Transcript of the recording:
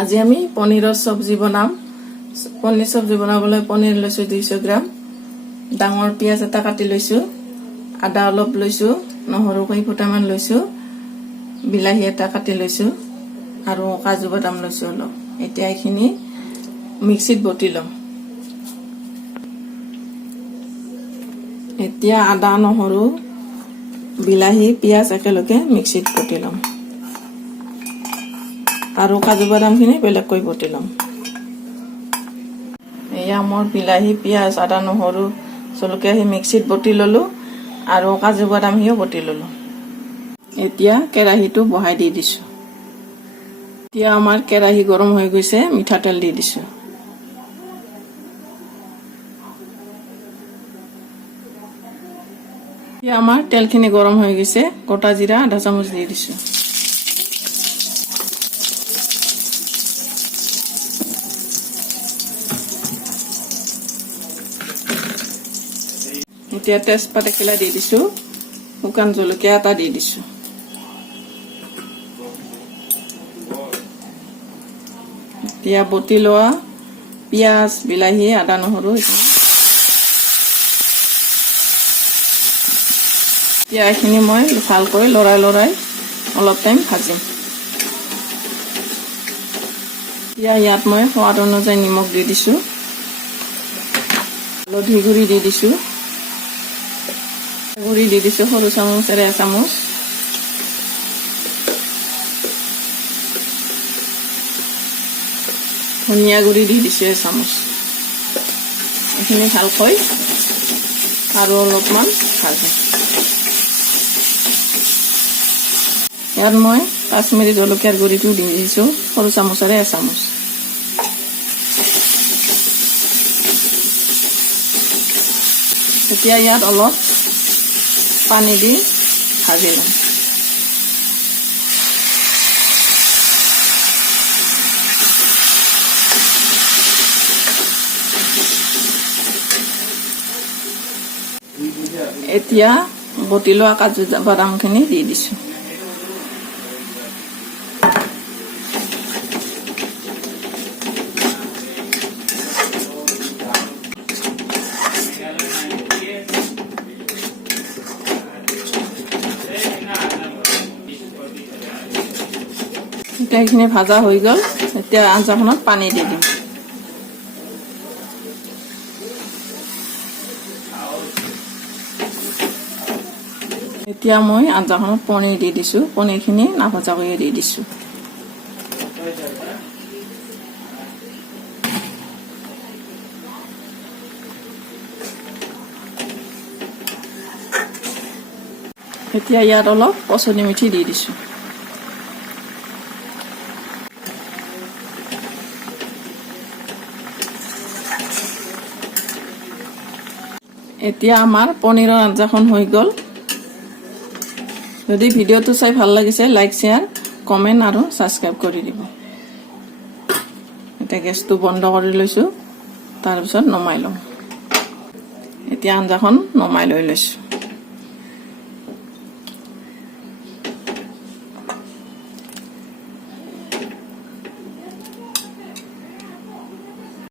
আজি আমি পনীৰৰ সবজি বনাম। পনীৰ সবজি বনাবলৈ পনীৰ লৈছো 200 গ্ৰাম, ডাঙৰ পিয়াজ এটা কাটি লৈছো, আদা অলপ লৈছো, নহৰু কেই ফুটামান লৈছো, বিলাহী এটা কাটি লৈছো আৰু কাজু বাদাম লৈছো অলপ। এতিয়া এইখিনি মিক্সিত বটি লম। এতিয়া আদা নহৰু বিলাহী পিয়াজ একেলগে মিক্সিত বটি লম আৰু কাজু বাদামখিনি বেলেগকৈ বটি লম। এয়া মোৰ বিলাহী পিয়াজ আদা নহৰু জলকীয়া মিক্সিত বটি ললো আৰু কাজু বাদামখিনিও বটি ললো। এতিয়া কেৰাহীটো বহাই দি দিছো। এতিয়া আমাৰ কেৰাহী গৰম হৈ গৈছে, মিঠাতেল দি দিছো। এতিয়া আমাৰ তেলখিনি গৰম হৈ গৈছে, গোটা জিৰা আধা চামুচ দি দিছো। এতিয়া তেজপাত এখিলা দি দিছো, শুকান জলকীয়া এটা দি দিছো। এতিয়া বটি লোৱা পিয়াজ বিলাহী আদা নহৰু এতিয়া এইখিনি মই ভালকৈ লৰাই অলপ টাইম ভাজিম। এতিয়া ইয়াত মই সোৱাদ অনুযায়ী নিমখ দি দিছো, হালধি গুড়ি দি দিছো, গুড়ি দি দিছো সৰু চামুচেৰে এচামুচ, ধনিয়া গুড়ি দি দিছো এচামুচ। এইখিনি ভালকৈ আৰু অলপমান ভাজিম। ইয়াত মই কাশ্মীৰী জলকীয়াৰ গুড়িটো দি দিছো সৰু চামুচেৰে এচামুচ। এতিয়া ইয়াত অলপ পানী দি ভাজি লম। এতিয়া বটি লোৱা কাজু বাদামখিনি দি দিছো। এতিয়া এইখিনি ভাজা হৈ গ'ল। এতিয়া আঞ্জাখনত পানী দি দিম। এতিয়া মই আঞ্জাখনত পনীৰ দি দিছো, পনীৰখিনি নাভজা কৰি দি দিছো। এতিয়া ইয়াত অলপ কচুৰি মেথি দি দিছো। এতিয়া আমাৰ পনীৰৰ আঞ্জাখন হৈ গ'ল। যদি ভিডিঅ'টো চাই ভাল লাগিছে লাইক শ্বেয়াৰ কমেণ্ট আৰু ছাবস্ক্ৰাইব কৰি দিব। এতিয়া গেছটো বন্ধ কৰি লৈছো, তাৰপিছত নমাই লম। এতিয়া আঞ্জাখন নমাই লৈছো।